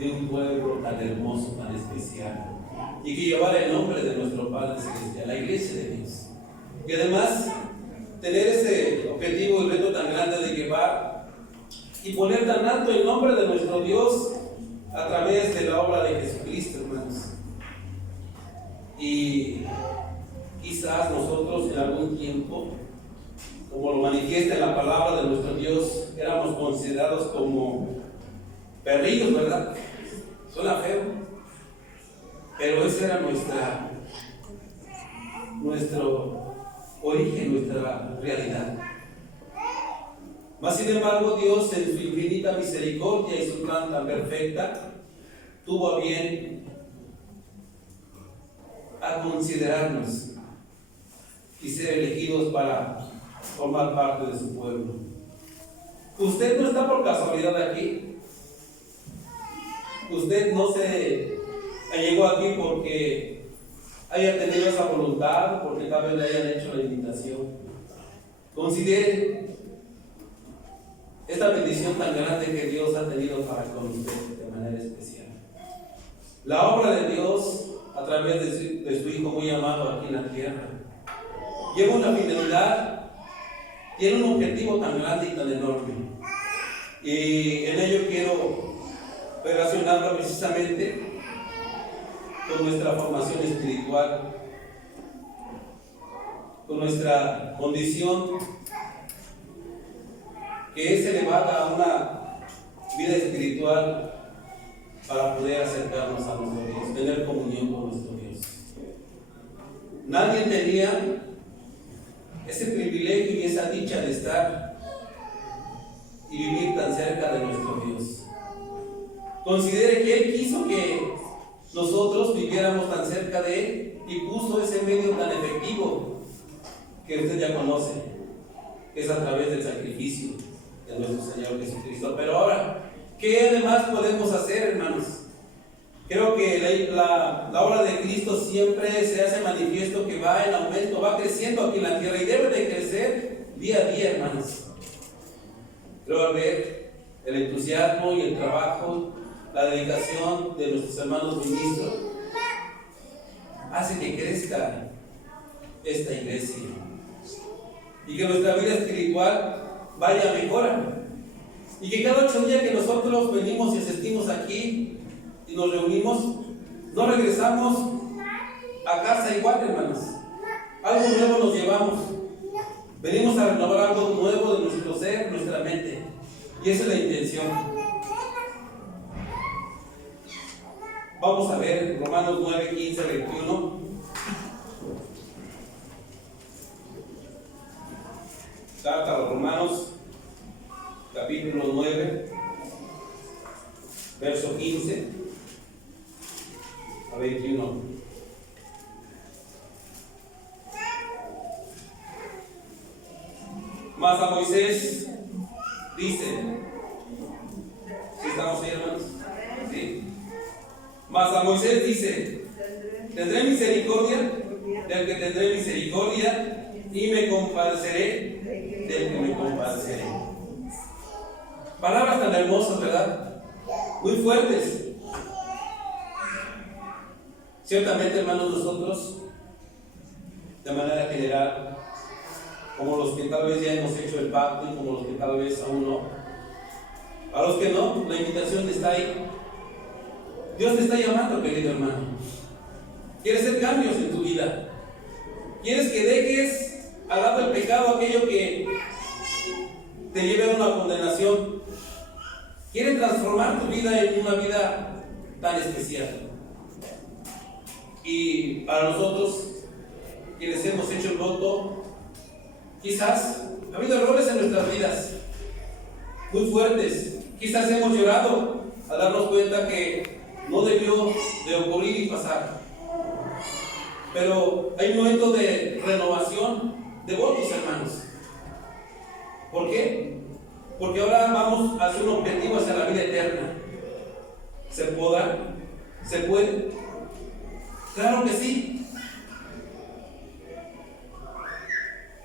de un pueblo tan hermoso, tan especial, y que llevara el nombre de nuestro Padre Celestial, la Iglesia de Dios. Y además, tener ese objetivo y reto tan grande de llevar y poner tan alto el nombre de nuestro Dios a través de la obra de Jesucristo, hermanos. Y quizás nosotros en algún tiempo, como lo manifiesta en la palabra de nuestro Dios, éramos considerados como perrillos, ¿verdad? Suena feo, pero ese era nuestro origen, nuestra realidad. Mas sin embargo, Dios en su infinita misericordia y su plan tan perfecta tuvo a bien a considerarnos y ser elegidos para formar parte de su pueblo. Usted no está por casualidad aquí. Usted no se llegó aquí porque haya tenido esa voluntad, porque tal vez le hayan hecho la invitación. Considere esta bendición tan grande que Dios ha tenido para con usted de manera especial. La obra de Dios a través de su Hijo muy amado aquí en la tierra lleva una finalidad, tiene un objetivo tan grande y tan enorme. Y en ello quiero relacionarlo precisamente con nuestra formación espiritual, con nuestra condición que es elevada a una vida espiritual para poder acercarnos a nuestro Dios, tener comunión con nuestro Dios. Nadie tenía ese privilegio y esa dicha de estar y vivir tan cerca de nuestro Dios. Considere que Él quiso que nosotros viviéramos tan cerca de Él y puso ese medio tan efectivo que usted ya conoce, que es a través del sacrificio de nuestro Señor Jesucristo. Pero ahora, ¿qué además podemos hacer, hermanos? Creo que la obra de Cristo siempre se hace manifiesto que va en aumento, va creciendo aquí en la tierra y debe de crecer día a día, hermanos. Creo al ver el entusiasmo y el trabajo, la dedicación de nuestros hermanos ministros, hace que crezca esta iglesia y que nuestra vida espiritual vaya a mejorar. Y que cada 8 días que nosotros venimos y asistimos aquí y nos reunimos, no regresamos a casa igual, hermanos. Algo nuevo nos llevamos. Venimos a renovar algo nuevo de nuestro ser, nuestra mente. Y esa es la intención. Vamos a ver Romanos 9, 15, 21. Carta a los Romanos, capítulo 9, verso 15 a 21. Mas a Moisés dice, ¿sí estamos ahí, hermanos? ¿Sí? Mas a Moisés dice, tendré misericordia del que tendré misericordia y me compadeceré del que me compadeceré. Palabras tan hermosas, ¿verdad? Muy fuertes. Ciertamente, hermanos, nosotros, de manera general, como los que tal vez ya hemos hecho el pacto y como los que tal vez aún no, a los que no, la invitación está ahí. Dios te está llamando, querido hermano. ¿Quieres hacer cambios en tu vida? ¿Quieres que dejes al lado el pecado, aquello que te lleve a una condenación? ¿Quieres transformar tu vida en una vida tan especial? Y para nosotros, quienes hemos hecho el voto, quizás ha habido errores en nuestras vidas muy fuertes. Quizás hemos llorado al darnos cuenta que no debió de ocurrir y pasar. Pero hay un momento de renovación de votos, hermanos. ¿Por qué? Porque ahora vamos hacia un objetivo, hacia la vida eterna. ¿Se podrá? ¿Se puede? Claro que sí.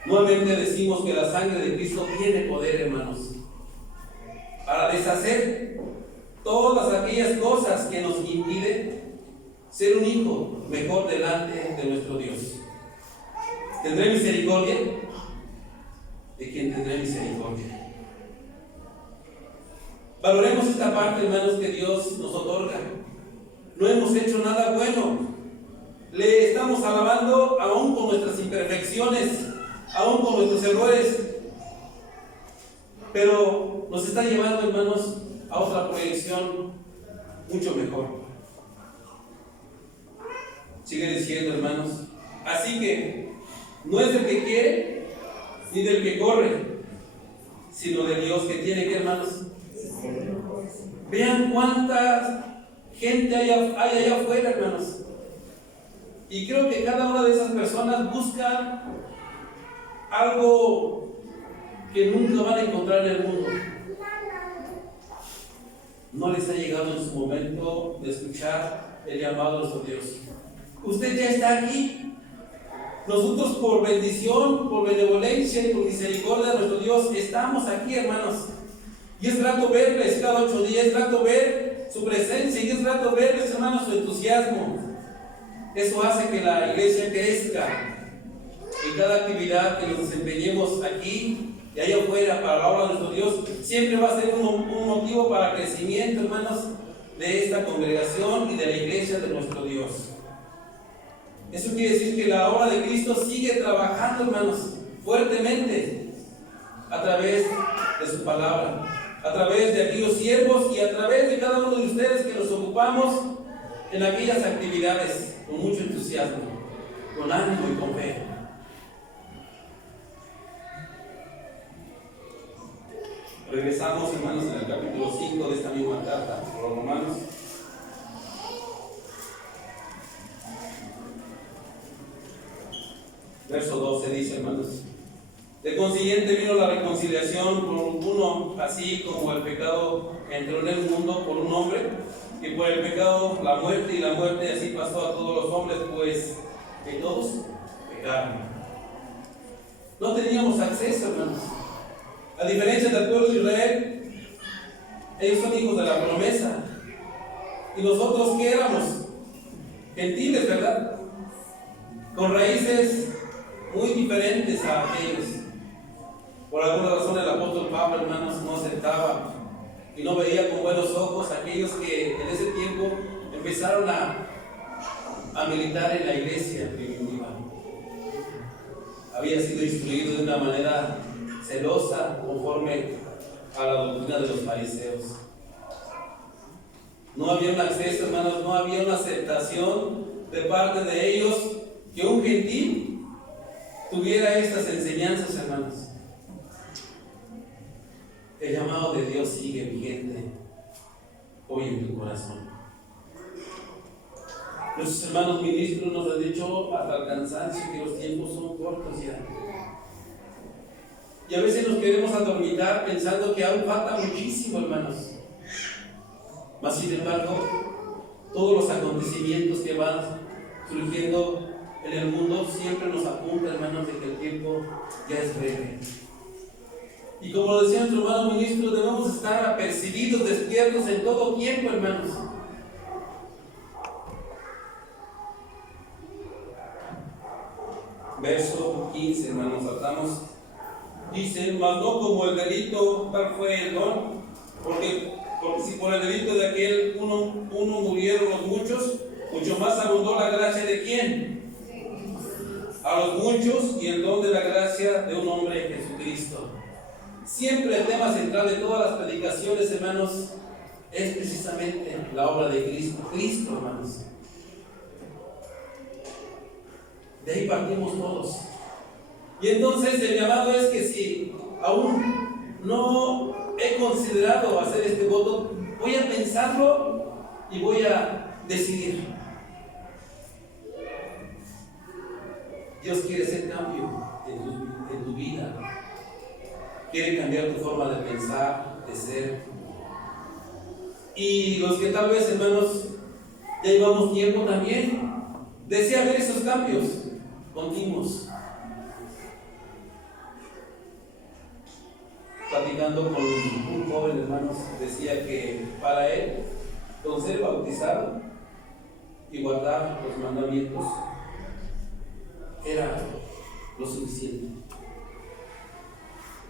Nuevamente decimos que la sangre de Cristo tiene poder, hermanos, para deshacer todas aquellas cosas que nos impiden ser un hijo mejor delante de nuestro Dios. ¿Tendré misericordia? De quien tendré misericordia. Valoremos esta parte, hermanos, que Dios nos otorga. No hemos hecho nada bueno. Le estamos alabando aún con nuestras imperfecciones, aún con nuestros errores. Pero nos está llevando, hermanos, a otra proyección mucho mejor. Sigue diciendo, hermanos, así que no es del que quiere ni del que corre, sino de Dios que tiene que, hermanos. Vean cuánta gente hay allá afuera, hermanos. Y creo que cada una de esas personas busca algo que nunca van a encontrar en el mundo. No les ha llegado en su momento de escuchar el llamado de nuestro Dios. Usted ya está aquí. Nosotros, por bendición, por benevolencia y por misericordia de nuestro Dios, estamos aquí, hermanos. Y es grato verles cada 8 días, es grato ver su presencia y es grato verles, hermanos, su entusiasmo. Eso hace que la iglesia crezca en cada actividad que nos desempeñemos aquí y allá afuera para la obra de nuestro Dios. Siempre va a ser un motivo para crecimiento, hermanos, de esta congregación y de la iglesia de nuestro Dios. Eso quiere decir que la obra de Cristo sigue trabajando, hermanos, fuertemente a través de su palabra, a través de aquellos siervos y a través de cada uno de ustedes que nos ocupamos en aquellas actividades con mucho entusiasmo, con ánimo y con fe. Regresamos, hermanos, en el capítulo 5 de esta misma carta a los Romanos. Verso 12 dice, hermanos: de consiguiente vino la reconciliación por uno, así como el pecado entró en el mundo por un hombre, y por el pecado la muerte, y la muerte así pasó a todos los hombres, pues que todos pecaron. No teníamos acceso, hermanos. A diferencia del pueblo de Israel, ellos son hijos de la promesa. ¿Y nosotros qué éramos? Gentiles, ¿verdad? Con raíces muy diferentes a aquellos. Por alguna razón el apóstol Pablo, hermanos, no aceptaba y no veía con buenos ojos a aquellos que en ese tiempo empezaron a militar en la iglesia primitiva. Había sido instruido de una manera celosa conforme a la doctrina de los fariseos. No había un acceso, hermanos, no había una aceptación de parte de ellos que un gentil tuviera estas enseñanzas, hermanos. El llamado de Dios sigue vigente hoy en tu corazón. Nuestros hermanos ministros nos han dicho hasta el cansancio que los tiempos son cortos ya. Y a veces nos queremos adormitar pensando que aún falta muchísimo, hermanos. Mas sin embargo, todos los acontecimientos que van surgiendo en el mundo siempre nos apuntan, hermanos, de que el tiempo ya es breve. Y como decía nuestro hermano ministro, debemos estar apercibidos, despiertos en todo tiempo, hermanos. Verso 15, hermanos, saltamos. Dice: mas no como el delito, tal fue el don, porque si por el delito de aquel uno murieron los muchos, mucho más abundó la gracia de ¿quién? A los muchos, y el don de la gracia de un hombre, Jesucristo. Siempre el tema central de todas las predicaciones, hermanos, es precisamente la obra de Cristo. Cristo, hermanos. De ahí partimos todos. Y entonces el llamado es que si aún no he considerado hacer este voto, voy a pensarlo y voy a decidir. Dios quiere hacer cambio en tu vida. Quiere cambiar tu forma de pensar, de ser. Y los que tal vez, hermanos, ya llevamos tiempo también, desea ver esos cambios continuos. Platicando con un joven, hermanos, decía que para él, con ser bautizado y guardar los mandamientos, era lo suficiente.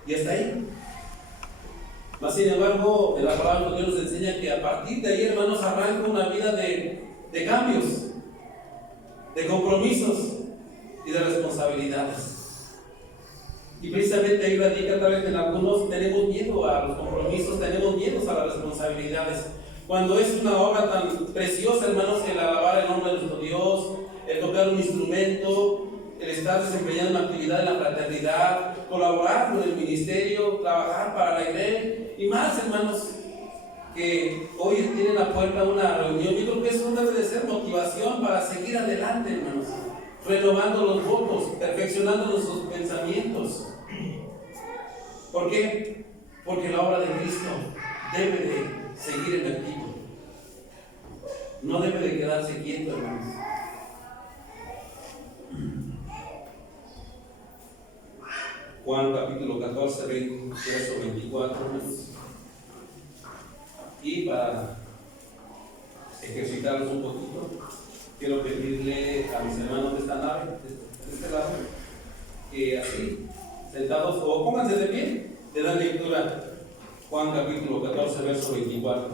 Y hasta ahí. Mas sin embargo, la palabra de Dios nos enseña que a partir de ahí, hermanos, arranca una vida de cambios, de compromisos y de responsabilidades. Y precisamente ahí radica, tal vez en algunos tenemos miedo a los compromisos, tenemos miedo a las responsabilidades. Cuando es una obra tan preciosa, hermanos, el alabar el nombre de nuestro Dios, el tocar un instrumento, el estar desempeñando una actividad en la fraternidad, colaborar con el ministerio, trabajar para la iglesia y más, hermanos, que hoy tienen a puerta una reunión. Yo creo que eso debe de ser motivación para seguir adelante, hermanos, renovando los votos, perfeccionando nuestros pensamientos. ¿Por qué? Porque la obra de Cristo debe de seguir en activo, no debe de quedarse quieto, hermanos. Juan capítulo 14, verso 24. Y para ejercitarlos un poquito, quiero pedirle a mis hermanos de esta nave, de este lado, que así, sentados, o pónganse de pie, le dan lectura. Juan capítulo 14, verso 24.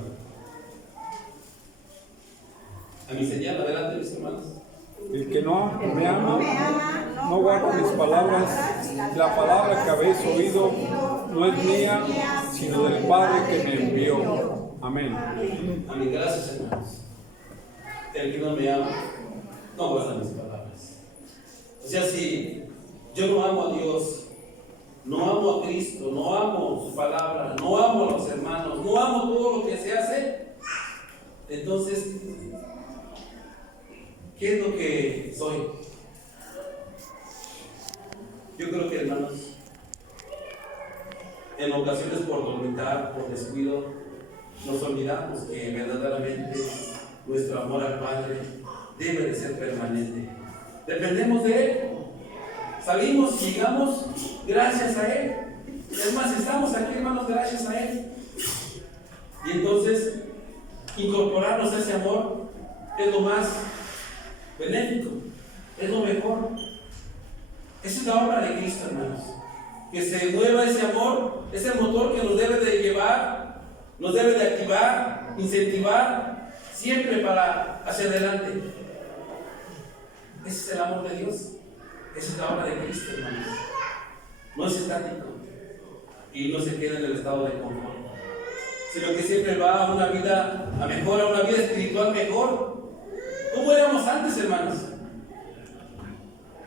A mi señal, adelante, mis hermanos. El que no me ama, no guarda mis palabras. La palabra que habéis oído no es mía, sino del Padre que me envió. Amén. Amén. Gracias, hermanos. El que no me ama, no guarda mis palabras. O sea, si yo no amo a Dios, no amo a Cristo, no amo su palabra, no amo a los hermanos, no amo todo lo que se hace, entonces, ¿qué es lo que soy? Yo creo que, hermanos, en ocasiones por dormitar, por descuido, nos olvidamos que verdaderamente nuestro amor al Padre debe de ser permanente. Dependemos de Él. Salimos y llegamos gracias a Él. Es más, estamos aquí, hermanos, gracias a Él. Y entonces, incorporarnos a ese amor es lo más benéfico, es lo mejor. Esa es la obra de Cristo, hermanos. Que se mueva ese amor, es el motor que nos debe de llevar, nos debe de activar, incentivar, siempre para hacia adelante. Ese es el amor de Dios. Esa es la obra de Cristo, hermanos. No es estático y no se queda en el estado de confort, sino que siempre va a una vida a mejor, a una vida espiritual mejor. ¿Cómo éramos antes, hermanos?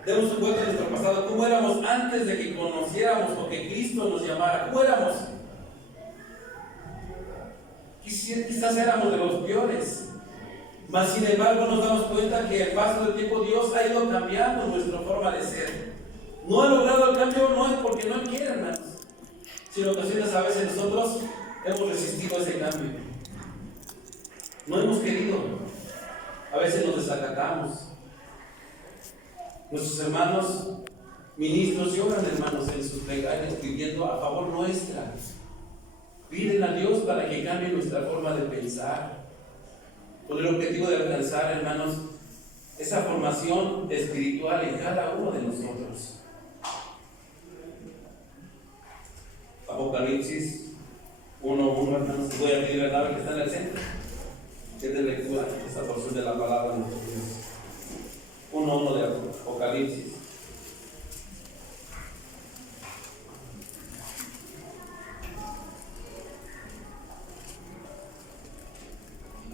Demos un vuelto a nuestro pasado. ¿Cómo éramos antes de que conociéramos o que Cristo nos llamara? ¿Cómo éramos? Quizás éramos de los peores. Mas sin embargo nos damos cuenta que al paso del tiempo Dios ha ido cambiando nuestra forma de ser. No ha logrado el cambio, no es porque no quiere, hermanos, sino que a veces nosotros hemos resistido a ese cambio. No hemos querido. A veces nos desacatamos. Nuestros hermanos ministros lloran, hermanos, en sus plegarias pidiendo a favor nuestra. Piden a Dios para que cambie nuestra forma de pensar, con el objetivo de alcanzar, hermanos, esa formación espiritual en cada uno de nosotros. Apocalipsis 1:1, hermanos. Voy a pedir a la que está en el centro que de lectura esta porción de la palabra de nuestro Dios. 1:1 de Apocalipsis.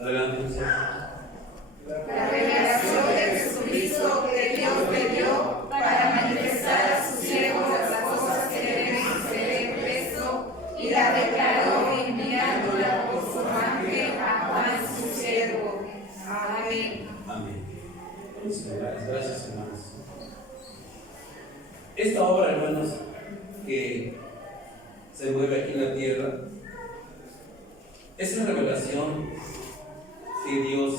Adelante, José. La revelación de Jesucristo que Dios le dio para manifestar a sus siervos las cosas que deben suceder en Cristo, y la declaró enviándola por su ángel a Juan su siervo. Amén. Amén. Gracias, hermanos. Esta obra, hermanos, que se mueve aquí en la tierra, es una revelación que Dios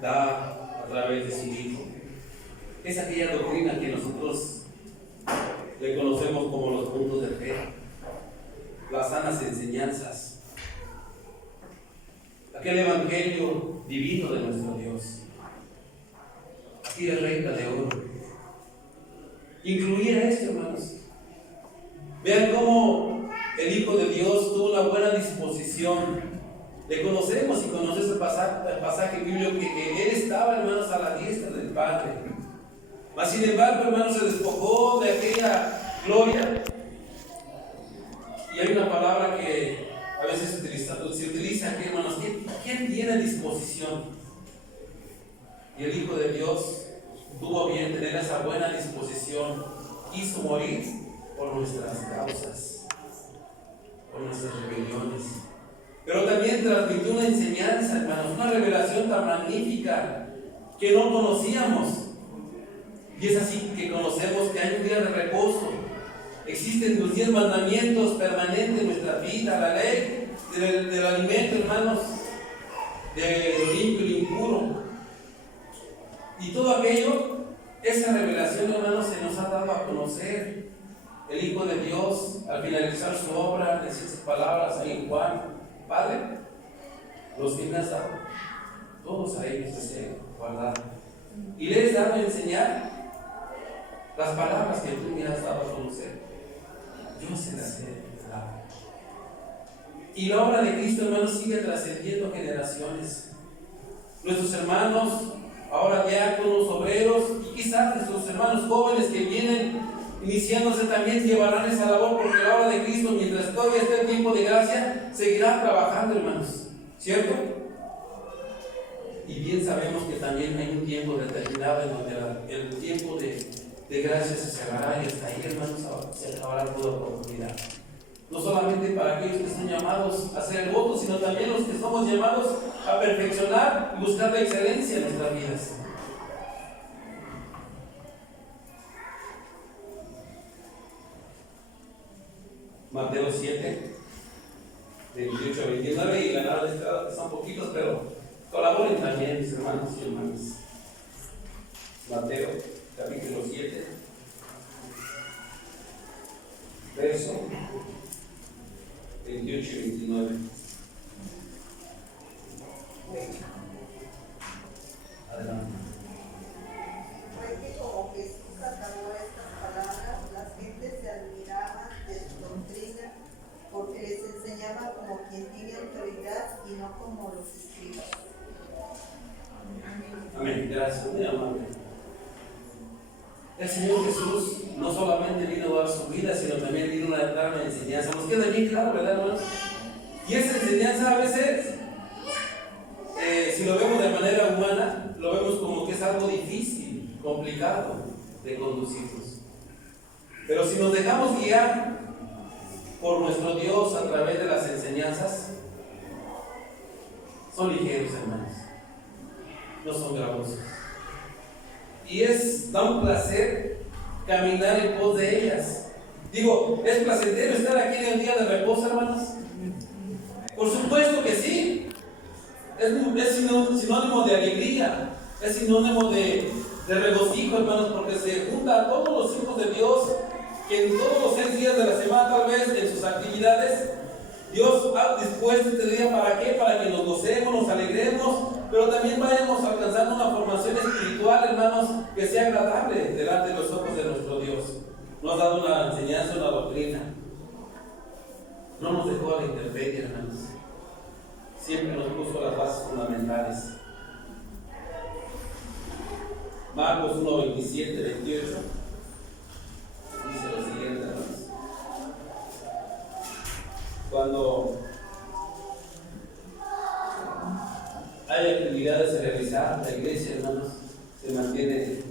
da a través de su Hijo. Es aquella doctrina que nosotros le conocemos como los puntos de fe, las sanas enseñanzas aquel evangelio divino de nuestro Dios. Aquí de reina de oro. Incluía esto, hermanos. Vean cómo el Hijo de Dios tuvo una buena disposición. Le conocemos y conoces el pasaje bíblico que Él estaba, hermanos, a la diestra del Padre. Mas sin embargo, hermanos, se despojó de aquella gloria. Y hay una palabra que a veces se utiliza aquí, hermanos. ¿Quién tiene disposición? Y el Hijo de Dios tuvo bien tener esa buena disposición. Quiso morir por nuestras causas, por nuestras rebeliones. Pero también transmitió una enseñanza, hermanos, una revelación tan magnífica que no conocíamos. Y es así que conocemos que hay un día de reposo. Existen los 10 mandamientos permanentes en nuestra vida, la ley del alimento, hermanos, de lo limpio y lo impuro. Y todo aquello, esa revelación, hermanos, se nos ha dado a conocer. El Hijo de Dios, al finalizar su obra, decía sus palabras ahí en Juan: Padre, los que me has dado, todos a ellos deseo guardar. Y les he dado a enseñar las palabras que tú me has dado a conocer. Yo se las he dado. Y la obra de Cristo, hermanos, sigue trascendiendo generaciones. Nuestros hermanos, ahora diáconos, obreros, y quizás nuestros hermanos jóvenes que vienen iniciándose también llevarán esa labor, porque la obra de Cristo, mientras todavía esté el tiempo de gracia, seguirá trabajando, hermanos, ¿cierto? Y bien sabemos que también hay un tiempo determinado en donde el tiempo de gracia se cerrará, y hasta ahí, hermanos, se acabará toda oportunidad. No solamente para aquellos que están llamados a hacer el voto, sino también los que somos llamados a perfeccionar y buscar la excelencia en nuestras vidas. Mateo 7, 28 a 29, y la nada de esta son poquitos, pero colaboren también, mis hermanos y hermanas. Mateo, capítulo 7, verso 28 y 29. Adelante. Fue que como Jesús acabó estas palabras, las gentes se admiraban de su doctrina, porque les enseñaba como quien tiene autoridad y no como los escribas. Amén. Gracias, muy amable. El Señor Jesús no solamente vino a dar su vida, sino también vino a dar una enseñanza. Nos queda bien claro, ¿verdad, hermanos? Y esa enseñanza a veces, si lo vemos de manera humana, lo vemos como que es algo difícil, complicado de conducirnos. Pero si nos dejamos guiar por nuestro Dios a través de las enseñanzas, son ligeros, hermanos, no son gravosos. Y da un placer caminar en pos de ellas. Digo, ¿es placentero estar aquí en el día de reposo, hermanos? Por supuesto que sí. Es sinónimo de alegría, es sinónimo de regocijo, hermanos, porque se junta a todos los hijos de Dios, que en todos los 6 días de la semana, tal vez en sus actividades, Dios ha dispuesto este día ¿para qué? Para que nos gocemos, nos alegremos, pero también vayamos alcanzando una formación espiritual, hermanos, que sea agradable delante de los ojos de nuestro Dios. Nos ha dado una enseñanza, una doctrina. No nos dejó a la intemperie, hermanos. Siempre nos puso las bases fundamentales. Marcos 1, 27, 28 dice lo siguiente, hermanos. Cuando hay actividades a realizar, la iglesia, hermanos, se mantiene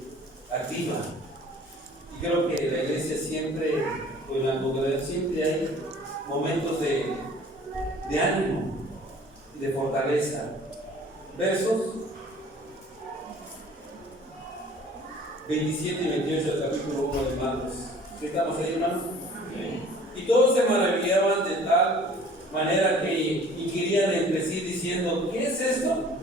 activa. Y creo que la iglesia siempre, o en la congregación, siempre hay momentos de ánimo y de fortaleza. Versos 27 y 28 del capítulo 1 de Marcos. ¿Estamos ahí, hermanos? Sí. Y todos se maravillaban de tal manera que inquirían entre sí diciendo: ¿qué es esto?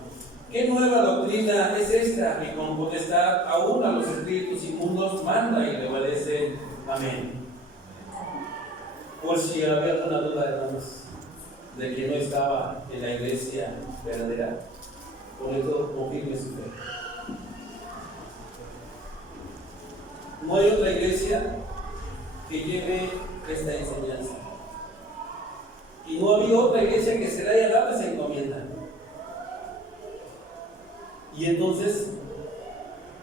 ¿Qué nueva doctrina es esta que con potestad aún a los espíritus inmundos manda y le obedece? Amén. Por si había alguna duda, hermanos, de que no estaba en la iglesia verdadera. Por eso confirme su fe. No hay otra iglesia que lleve esta enseñanza. Y no había otra iglesia que se le haya dado esa encomienda. Y entonces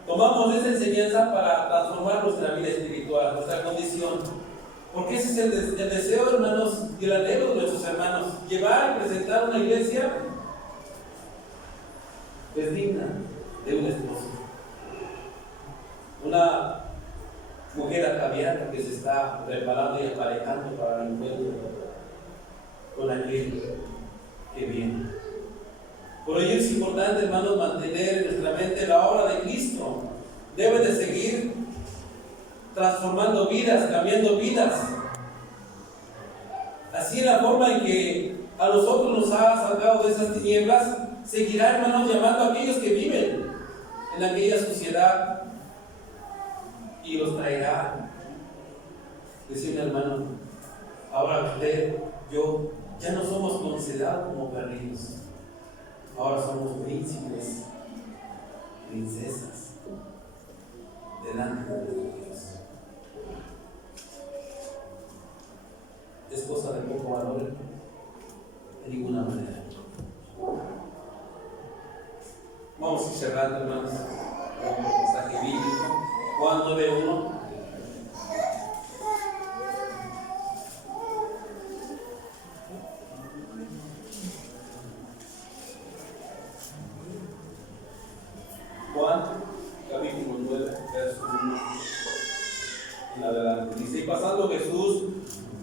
tomamos esa enseñanza para transformar nuestra vida espiritual, nuestra condición. Porque ese es el deseo, hermanos, y el anhelo de nuestros hermanos. Llevar y presentar una iglesia es digna de un esposo. Una mujer ataviada que se está preparando y aparejando para el encuentro con aquel que viene. Por ello es importante, hermanos, mantener en nuestra mente la obra de Cristo. Debe de seguir transformando vidas, cambiando vidas. Así, en la forma en que a nosotros nos ha sacado de esas tinieblas, seguirá, hermanos, llamando a aquellos que viven en aquella sociedad y los traerá. Decía un hermano: ahora usted, yo, ya no somos considerados como perrillos, ahora somos príncipes, princesas, delante de Dios. ¿Es cosa de poco valor? De ninguna manera. Vamos a ir cerrando, hermanos, con el mensaje bíblico. Juan 9:1. Juan, capítulo 9, verso 1 en adelante. Dice: y pasando Jesús,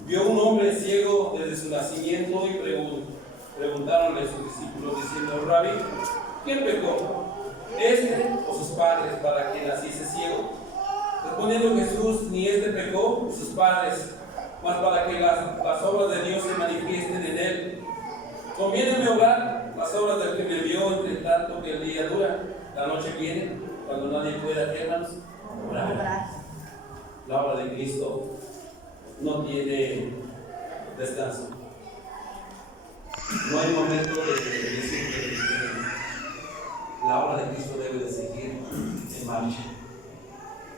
vio un hombre ciego desde su nacimiento y preguntaronle a sus discípulos diciendo: Rabí, ¿quién pecó, este o sus padres, para que naciese ciego? Respondiendo Jesús: ni este pecó ni sus padres, mas para que las obras de Dios se manifiesten en él. Conviéneme obrar las obras del que me envió, entre tanto que el día dura. La noche viene cuando nadie pueda, hermanos, obrar. La obra de Cristo no tiene descanso. No hay momento de decir que la obra de Cristo debe de seguir en marcha.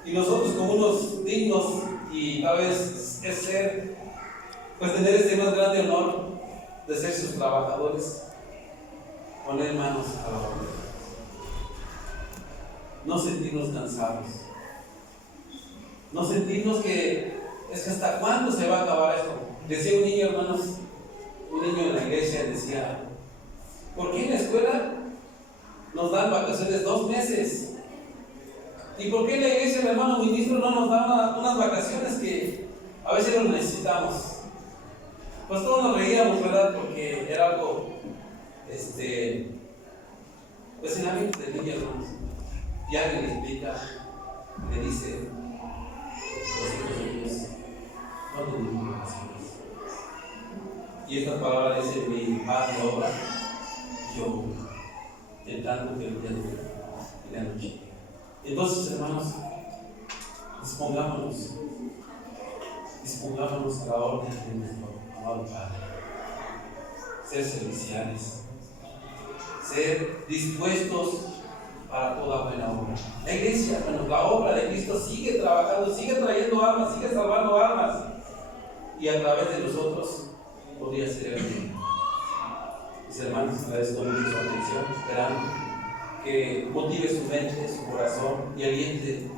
Y nosotros, como unos dignos, y tal vez es ser, pues tener este más grande honor de ser sus trabajadores, poner manos a la obra. No sentirnos cansados. No sentirnos que es que hasta cuándo se va a acabar esto. Decía un niño, hermanos, un niño en la iglesia decía: ¿por qué en la escuela nos dan vacaciones 2 meses? ¿Y por qué en la iglesia el hermano ministro no nos da unas vacaciones que a veces lo necesitamos? Pues todos nos reíamos, ¿verdad? Porque era algo, pues en la mente del niño, hermanos. Y alguien le explica, le dice: los hijos de Dios no tenemos vacaciones. Y esta palabra dice: mi paz de obra, yo, en tanto que el día dura y la noche. Entonces, hermanos, dispongámonos a la orden de nuestro amado Padre. Ser serviciales, ser dispuestos para toda buena obra. La iglesia, hermanos, la obra de Cristo sigue trabajando, sigue trayendo almas, sigue salvando almas, y a través de nosotros podría ser el bien. Mis hermanos, agradezco mucho su atención, esperando que motive su mente, su corazón y aliente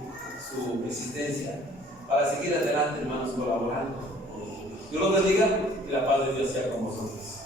su existencia para seguir adelante, hermanos, colaborando. Dios los bendiga y la paz de Dios sea con vosotros.